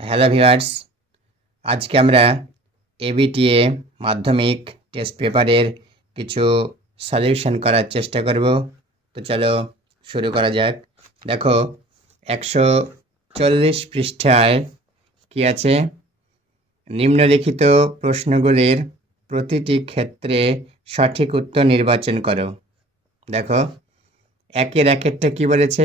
Hello viewers, আজকে আমরা ABTA মাধ্যমিক টেস্ট পেপারের কিছু সলিউশন করার চেষ্টা করব। তো চলো শুরু করা যাক। দেখো 140 পৃষ্ঠায় কি আছে, নিম্নলিখিত প্রশ্নগুলির প্রতিটি ক্ষেত্রে সঠিক উত্তর নির্বাচন করো। দেখো একের একেরটা কি বলেছে,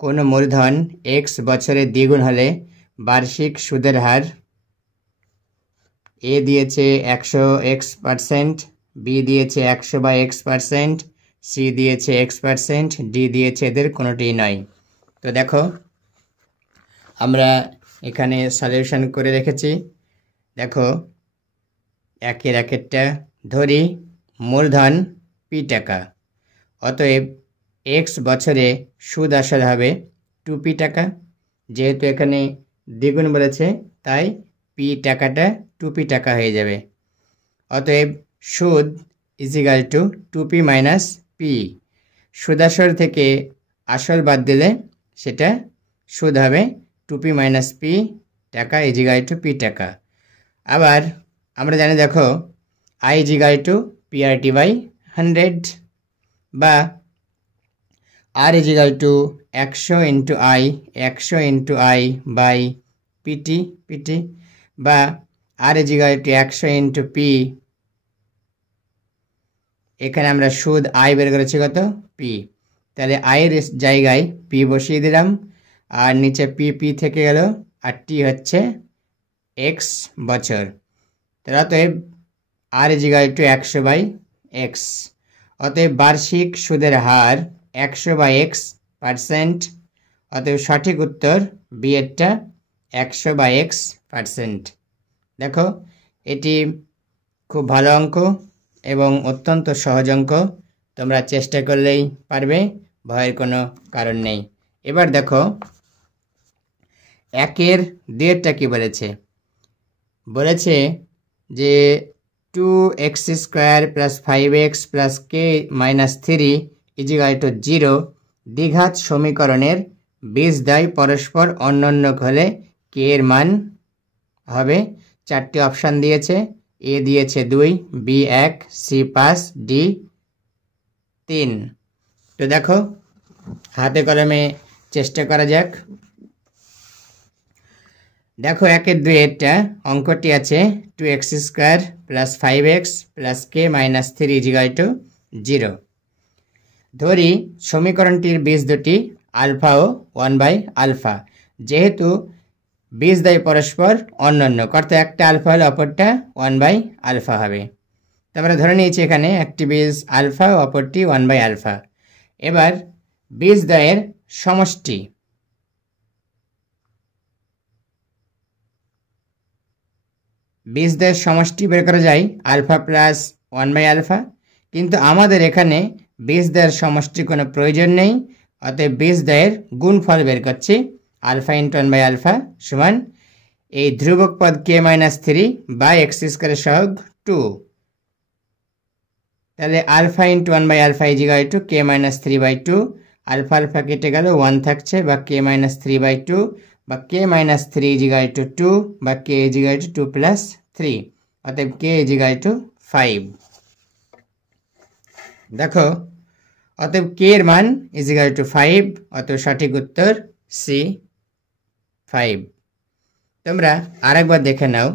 কোনো মূলধন x বছরে দ্বিগুণ হলে বার্ষিক সুদের হার এ দিয়েছে 100x%, বি দিয়েছে 100/x%, সি দিয়েছে x%, ডি দিয়েছে এদের কোনোটিই নয়। তো দেখো আমরা এখানে সলিউশন করে রেখেছি। দেখো একের একেরটা ধরি মূলধন পি টাকা, অতএব x বছরে সুদ আসল হবে 2p টাকা। যেহেতু এখানে দ্বিগুণ বলেছে তাই পি টাকাটা 2p টাকা হয়ে যাবে। অতএব সুদ is equal to 2p minus P. সুদাসল থেকে আসল বাদ দিলে সেটা সুদ হবে 2p মাইনাস পি টাকা ইজিক্যাল টু পি টাকা। আবার আমরা জানি, দেখো আই ইজিক্যাল টু PRT/100 বা R is equal to 100 into I 100 PT বা R is equal to 100 into P. এখানে আমরা সুদ আই বের করেছি কত, পি, তাহলে আয়ের জায়গায় পি বসিয়ে দিলাম আর নিচে পি থেকে গেল আর টি হচ্ছে এক্স বছর। তাহলে অতএব আর ইজিক্যাল টু 100/x। অতএব বার্ষিক সুদের হার 100/x%। অতএব সঠিক উত্তর বি এরটা 100/x%। দেখো এটি খুব ভালো অঙ্ক এবং অত্যন্ত সহজ অঙ্ক, তোমরা চেষ্টা করলেই পারবে, ভয়ের কোনো কারণ নেই। এবার দেখো একের দেড়টা কি বলেছে, বলেছে যে 2x² + 5x + k - 3 = 0 দ্বিঘাত সমীকরণের বীজদ্বয় পরস্পর অন্যান্য হলে কে এর মান হবে। চারটি অপশান দিয়েছে, এ দিয়েছে 2, বি 1, সি 5, ডি 3। তো দেখো হাতে কলমে চেষ্টা করা যাক। দেখো একের দুইয়েরটা অঙ্কটি আছে 2x² + 5x + k - 3 = 0। ধরি সমীকরণটির বীজ দুটি আলফা ও 1/α। যেহেতু বীজদ্বয় পরস্পর অন্যান্য, অর্থাৎ একটা আলফা হলে অপরটা 1/α হবে। তো আমরা ধরে নিয়েছি এখানে একটি বীজ আলফা ও অপরটি 1/α। এবার বীজদ্বয়ের সমষ্টি, বীজদ্বয়ের সমষ্টি বের করা যায় আলফা প্লাস 1/α, কিন্তু আমাদের এখানে বীজদ্বয়ের সমষ্টি কোনো প্রয়োজন নেই। অতএব বীজদ্বয়ের গুণফল বের করছি, আলফা ইন্টু 1/α সমান এই ধ্রুবক পদ k - 3/x² সহগ 2। তাহলে alpha into 1/α = k - 3/2। Alpha alpha কেটে গেল, 1 থাকছে বা k - 3/2 বা k - 3 = 2 বা k = 2 + 3। অতএব k = 5। দেখো অতএব k এর মান = 5। অতএব সঠিক উত্তর সি 5। তোমরা আরেকবার দেখে নাও,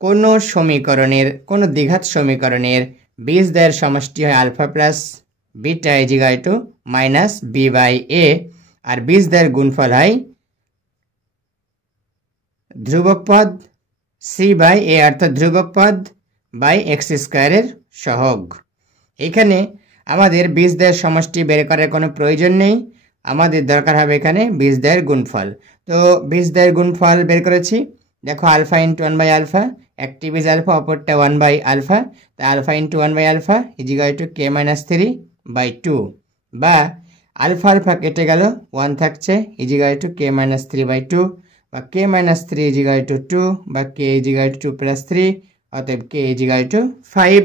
কোন সমীকরণের, কোন দ্বিঘাত সমীকরণের বীজদ্বয়ের সমষ্টি হয় আলফা প্লাস বিটা = -b/a আর বীজদ্বয়ের গুণফল হয় ধ্রুবক পদ c/a অর্থাৎ ধ্রুবক পদ x² এর সহগ। এখানে আমাদের বীজদ্বয়ের সমষ্টি বের করার কোনো প্রয়োজন নেই, আমাদের দরকার হবে এখানে বীজদ্বয়ের গুণফল। তো বীজদ্বয়ের গুণফল বের করেছি। দেখো আলফা ইন্টু 1/α, একটি বীজ আলফা অপরটা 1/α, তা আলফা ইন্টু 1/α = k - 3/2 বা আলফা আলফা কেটে গেল, 1 থাকছে = k - 3/2 বা k - 3 = 2 বা k = 2 + 3। অতএব k = 5।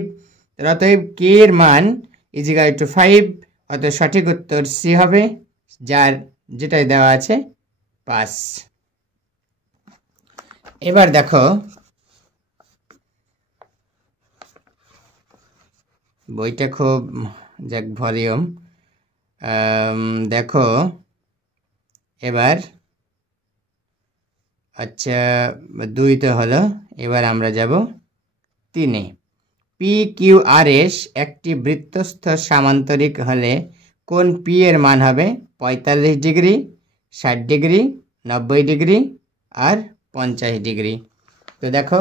অতএব k এর মান = 5। অতএব সঠিক উত্তর সি হবে, যার যেটাই দেওয়া আছে 5। এবার দেখো বইটা খুব যাক ভলিউম, দেখো এবার আচ্ছা 2 তো হলো, এবার আমরা যাব 3-এ। PQRS একটি বৃত্তস্থ সামান্তরিক হলে কোন P এর মান হবে 45 ডিগ্রি, 60 ডিগ্রি, 90 ডিগ্রি আর 50 ডিগ্রি। তো দেখো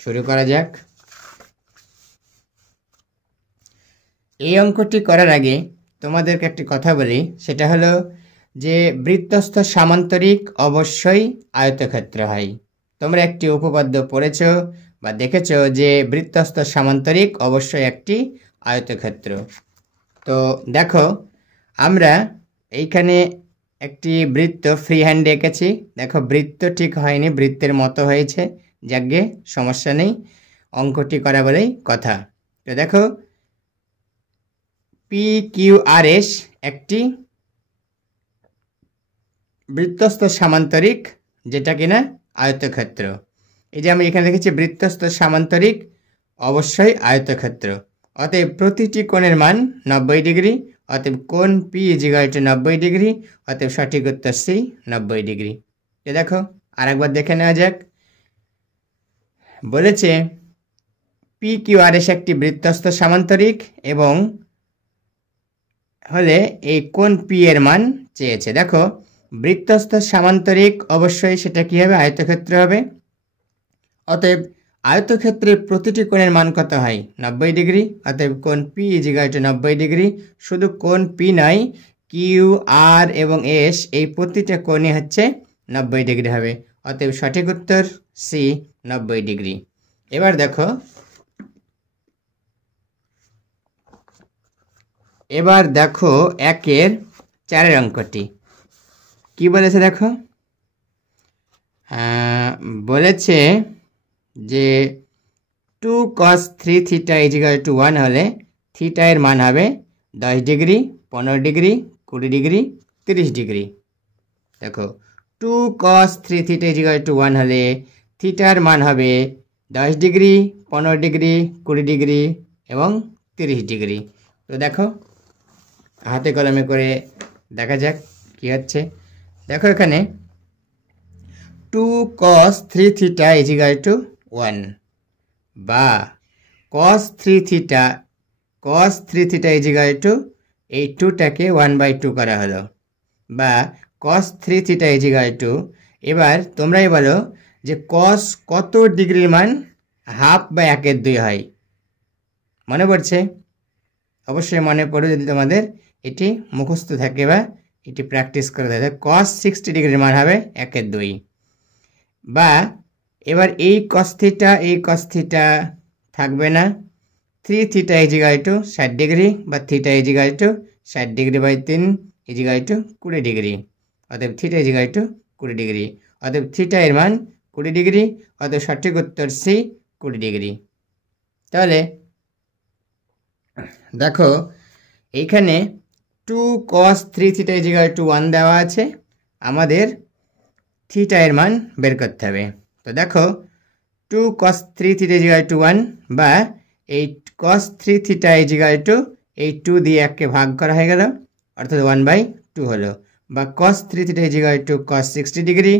শুরু করা যাক। এই অঙ্কটি করার আগে তোমাদেরকে একটি কথা বলি, সেটা হলো যে বৃত্তস্থ সামান্তরিক অবশ্যই আয়তক্ষেত্র হয়। তোমরা একটি উপপাদ্য পড়েছো বা দেখেছো যে বৃত্তস্থ সামান্তরিক অবশ্যই একটি আয়তক্ষেত্র। তো দেখো আমরা এইখানে একটি বৃত্ত ফ্রি হ্যান্ড এঁকেছি। দেখো বৃত্ত ঠিক হয়নি, বৃত্তের মতো হয়েছে, যাকে সমস্যা নেই, অঙ্কটি করা বলেই কথা। তো দেখো PQRS একটি বৃত্তস্থ সামান্তরিক, যেটা কিনা আয়তক্ষেত্র। এই যে আমি এখানে লিখেছি বৃত্তস্থ সামান্তরিক অবশ্যই আয়তক্ষেত্র, অতএব প্রতিটি কোণের মান 90 ডিগ্রি, অতএব কোণ P = 90 ডিগ্রি, অতএব সঠিক উত্তর C 90 ডিগ্রি। তো দেখো আরেকবার দেখে নেওয়া যাক। বলেছে PQRS একটি বৃত্তস্থ সামান্তরিক এবং হলে এই কোণ P এর মান চেয়েছে। দেখো বৃত্তস্থ সামান্তরিক অবশ্যই সেটা কি হবে, আয়তক্ষেত্র হবে। অতএব আয়তক্ষেত্রের প্রতিটি কোণের মান কত হয় 90 ডিগ্রি, অতএব কোণ P = 90 ডিগ্রি। শুধু কোণ P নয়, Q, R এবং S এই প্রতিটা কোণই হচ্ছে 90 ডিগ্রি হবে, অতএব সঠিক উত্তর C 90 ডিগ্রি। এবার দেখো একের 4-এর অঙ্কটি কি বলেছে দেখো। বলেছে যে 2 cos 3 θ = 1 হলে থিটা এর মান হবে 10 ডিগ্রি, 15 ডিগ্রি, 20 ডিগ্রি, 30 ডিগ্রি। দেখো 2 cos 3 θ = 1 হলে থিটার মান হবে 10 ডিগ্রি, 15 ডিগ্রি, 20 ডিগ্রি এবং 30 ডিগ্রি। তো দেখো হাতে কলমে করে দেখা যাক কি হচ্ছে। দেখো এখানে 2 cos 3 θ = 1 বা cos 3 θ = এই 2টাকে 1/2 করা হলো, বা cos 3 θ = এবার তোমরাই বলো যে cos কত ডিগ্রির মান হাফ বা 1/2 হয়। মনে পড়ছে? অবশ্যই মনে পড়ে যদি তোমাদের এটি মুখস্থ থাকে বা এটি প্র্যাকটিস করে থাকে। cos 60 ডিগ্রির মান হবে 1/2। বা এবার এই cos θ থাকবে না, 3 θ = 60 ডিগ্রি বা θ = 60 ডিগ্রি বাই 3 = 20 ডিগ্রি, অতএব θ = 20 ডিগ্রি, অতএব θ এর মান 20 ডিগ্রি, অতএব সঠিক উত্তর C 20 ডিগ্রি। তাহলে দেখো এইখানে 2 cos 3 θ = 1 দেওয়া আছে, আমাদের থিটা এর মান বের করতে হবে। তো দেখো 2 cos 3 θ = 1 বা এই cos 3 θ = এই 2 দিয়ে 1কে ভাগ করা হয়ে গেল, অর্থাৎ 1/2 হলো। বা cos 3 θ = cos 60 ডিগ্রি,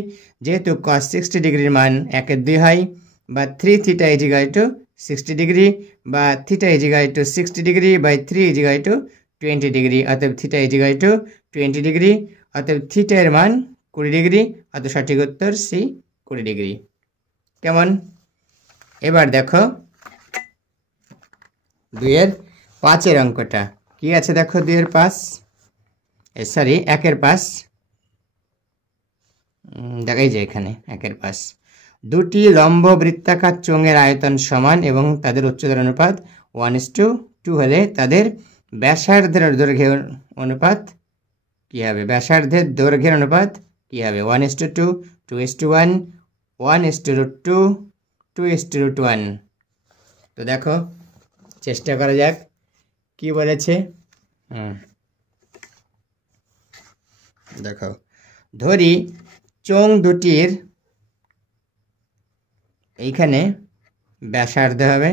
যেহেতু cos 60 ডিগ্রির মান 1/2 হয়, বা 3 θ = 60 ডিগ্রি বা θ = 60 ডিগ্রি বাই 3 = 20 ডিগ্রি, অতএব θ = 20 ডিগ্রি, অতএব θ এর মান 20 ডিগ্রি, অতএব সঠিক উত্তর C 20 ডিগ্রি। কেমন? এবার দেখো 2-এর 5-এর অঙ্কটা কি আছে দেখো। 2-এর 5 1-এর 5 দেখাই যায় এখানে। 1-এর 5 দুটি লম্ব বৃত্তাকার চোঙের আয়তন সমান এবং তাদের উচ্চতার অনুপাত 1:2 হলে তাদের ব্যাসার্ধের দৈর্ঘ্যের অনুপাত কি হবে? ব্যাসার্ধের দৈর্ঘ্যের অনুপাত কি হবে? 1:2, 2:1, 1:2, 2:1। তো দেখো চেষ্টা করা যাক কি বলেছে। দেখো ধরি চোঙ দুটির এইখানে ব্যাসার্ধ হবে,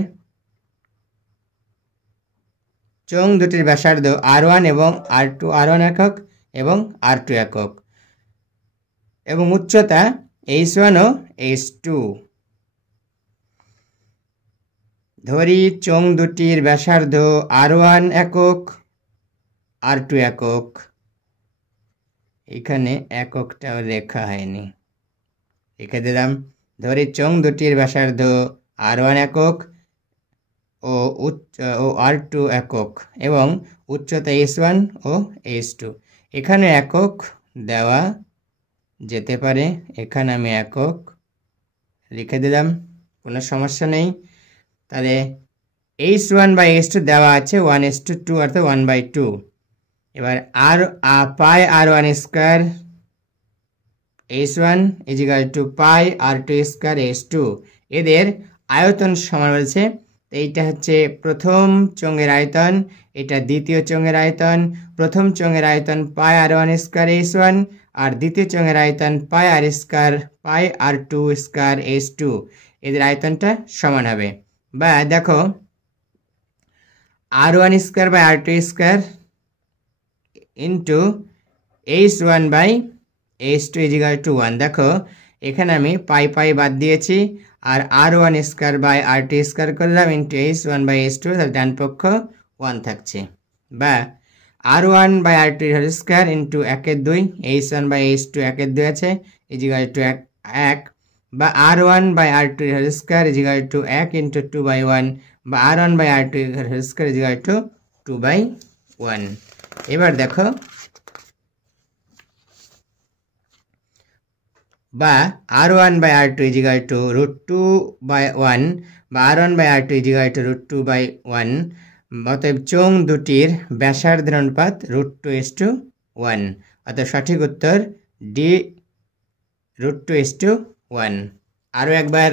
চোঙ দুটির ব্যাসার্ধ R1 এবং R2, R1 একক এবং R2 একক, এবং উচ্চতা H1 ও H2। ধরি চোঙ দুটির ব্যাসার্ধ R1 একক, R2 একক, এখানে এককটাও লেখা হয়নি, লিখে দিলাম। ধরি চোঙ দুটির ব্যাসার্ধ R1 একক ও R2 একক এবং উচ্চতা H1 ও H2। এখানে একক দেওয়া যেতে পারে, এখানে আমি একক লিখে দিলাম, কোনো সমস্যা নেই। তাহলে H1/H2 দেওয়া আছে 1:2, অর্থাৎ 1/2। এবার পাই R1 স্কোয়ার H1 = পাই R2 স্কোয়ার H2, এদের আয়তন সমান বলছে। এইটা হচ্ছে প্রথম চোঙের আয়তন, এটা দ্বিতীয় চোঙের আয়তন। প্রথম চোঙের আয়তন পাই R1 স্কোয়ার H1, আর দ্বিতীয় চোঙের আয়তন পাই R2 স্কোয়ার H2, এদের আয়তনটা সমান হবে। বা দেখো R1 square by R2 square into H1/H2 = 1। দেখো এখানে আমি পাই বাদ দিয়েছি, আর R1 square by R2 square করলাম ইন্টু H1/H2, তাহলে ডান পক্ষ 1 থাকছে। বা R1/R2 whole square into 1/2, H1/H2 1/2 আছে, = 1। বা R1/R2 হোল স্কোয়ার = 1 ইন্টু 2/1, বা R1/R2 হোল স্কোয়ার = 2/1। এবার দেখো, বা R1/R2 = √2/1, বা R1/R2 = √2/1। অতএব চোঙ দুটির ব্যাসার্ধের অনুপাত √2:1, অর্থাৎ সঠিক উত্তর ডি, √2:1। আরও একবার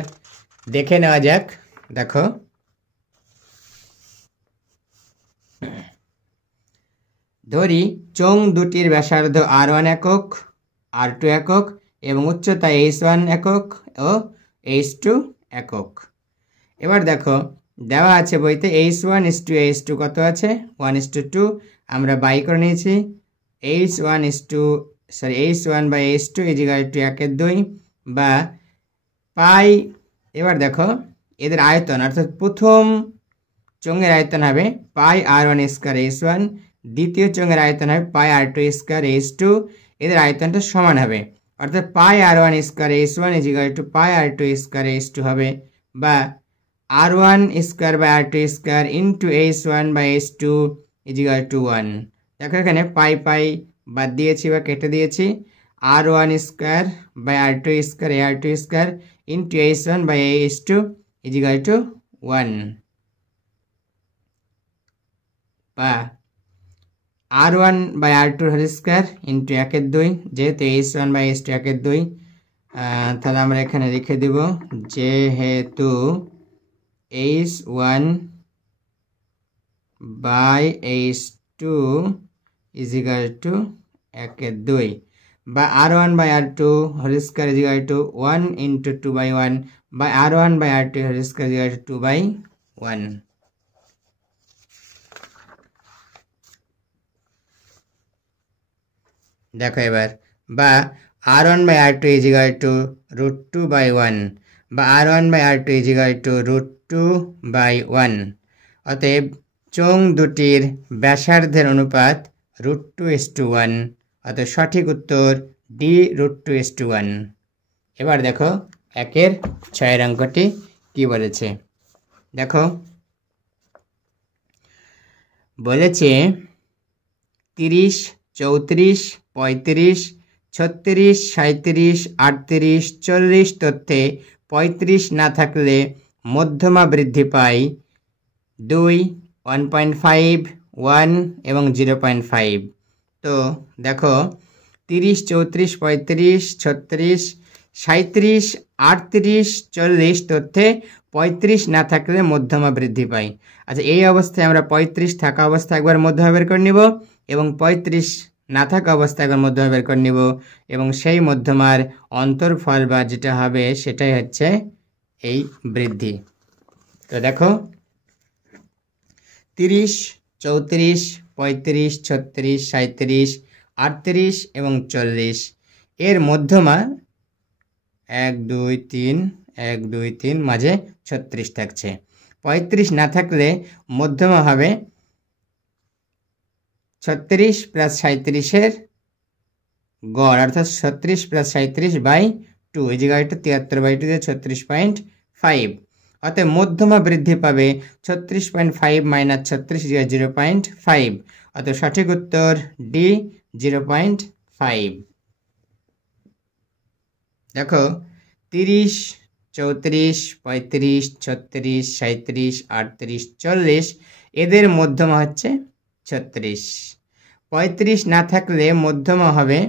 দেখে নেওয়া যাক। দেখো ধরি চোঙ দুটির ব্যাসার্ধ R1 একক, R2 একক এবং উচ্চতা H1 একক ও H2 একক। এবার দেখো দেওয়া আছে বইতে H1:H2 কত আছে, 1:2, আমরা বাই করে নিয়েছি। H1/H2 = 1/2, বা পাই। এবার দেখো এদের আয়তন, অর্থাৎ প্রথম চোঙের আয়তন হবে পাই R1 স্কোয়ার H1, দ্বিতীয় চোঙের আয়তন হবে পাই R2 স্কোয়ার H2, এদের আয়তনটা সমান হবে, অর্থাৎ পাই R1 স্কোয়ার H1 = পাই R2 স্কোয়ার H2 হবে। বা R1 square by R2 square into H1/H2 = 1। দেখো এখানে পাই বাদ দিয়েছি বা কেটে দিয়েছি। R1 square by R2 square R2 square into H1/H2 = 1। বা R1/R2 হোল স্কোয়ার ইন্টু 1/2, যেহেতু H1/H2 1/2, তাহলে আমরা এখানে লিখে দেব যেহেতু H1/H2 = 1/2, বা R1/R2 হোল স্কোয়ার = 1 ইন্টু 2/1, বা R1/R2 হোল স্কোয়ার = 2/1। দেখো এবার, বা R1/R2 = √2/1, বা R1/R2 = √2/1। অতএব চোঙ দুটির ব্যাসার্ধের অনুপাত √2:1, অতএব সঠিক উত্তর ডি, √2:1। এবার দেখো 6 অঙ্কটি কি বলেছে। দেখো বলেছে 30, 34, 35, 36, 37, 38, 40 তথ্যে 35 না থাকলে মধ্যমা বৃদ্ধি পায় 2, 1.5, 1 এবং 0.5। তো দেখো 30, 34, 35, 36, 37, 38, 40 তথ্যে 35 না থাকলে মধ্যমা বৃদ্ধি পায়। আচ্ছা, এই অবস্থায় আমরা 35 থাকা অবস্থায় একবার মধ্যমা বের করে নিব, এবং 35 না থাকা অবস্থায় একবার মধ্যমা বের করে নিব, এবং সেই মধ্যমার অন্তর্ফল বা যেটা হবে সেটাই হচ্ছে এই বৃদ্ধি। তো দেখো 30, 34, 35, 36, 37, 38 এবং 40 এর মধ্যমা 1 2 3 1 2 3 মাঝে 36 থাকছে। 35 না থাকলে মধ্যমা হবে 36 প্লাস 37-এর গড়, অর্থাৎ 36 প্লাস 37/2 = 73/2 দিয়ে 36.5। অতএব মধ্যমা বৃদ্ধি পাবে 36.5 মাইনাস 36 = 0.5। অতএব সঠিক উত্তর ডি 0.5। দেখো 30, 34, 35, 36, 37, 38, 40 এদের মধ্যমা হচ্ছে 36। 35 না থাকলে মধ্যমা হবে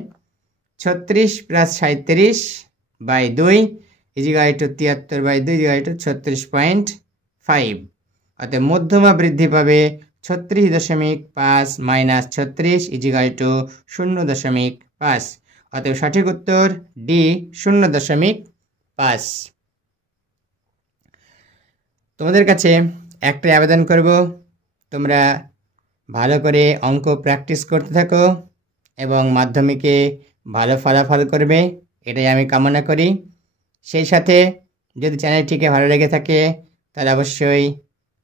36 প্লাস 37/2 = 73/2 = 36.5। অতএব মধ্যমা বৃদ্ধি পাবে 36.5 মাইনাস 36 = 0.5। অতএব সঠিক উত্তর ডি 0.5। তোমাদের কাছে একটা আবেদন করব, তোমরা ভালো করে অঙ্ক প্র্যাকটিস করতে থাকো এবং মাধ্যমিকে ভালো ফলাফল করবে, এটাই আমি কামনা করি। সেই সাথে যদি চ্যানেলটিকে ভালো লেগে থাকে তাহলে অবশ্যই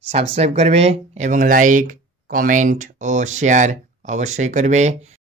সাবস্ক্রাইব করবে এবং লাইক, কমেন্ট ও শেয়ার অবশ্যই করবে।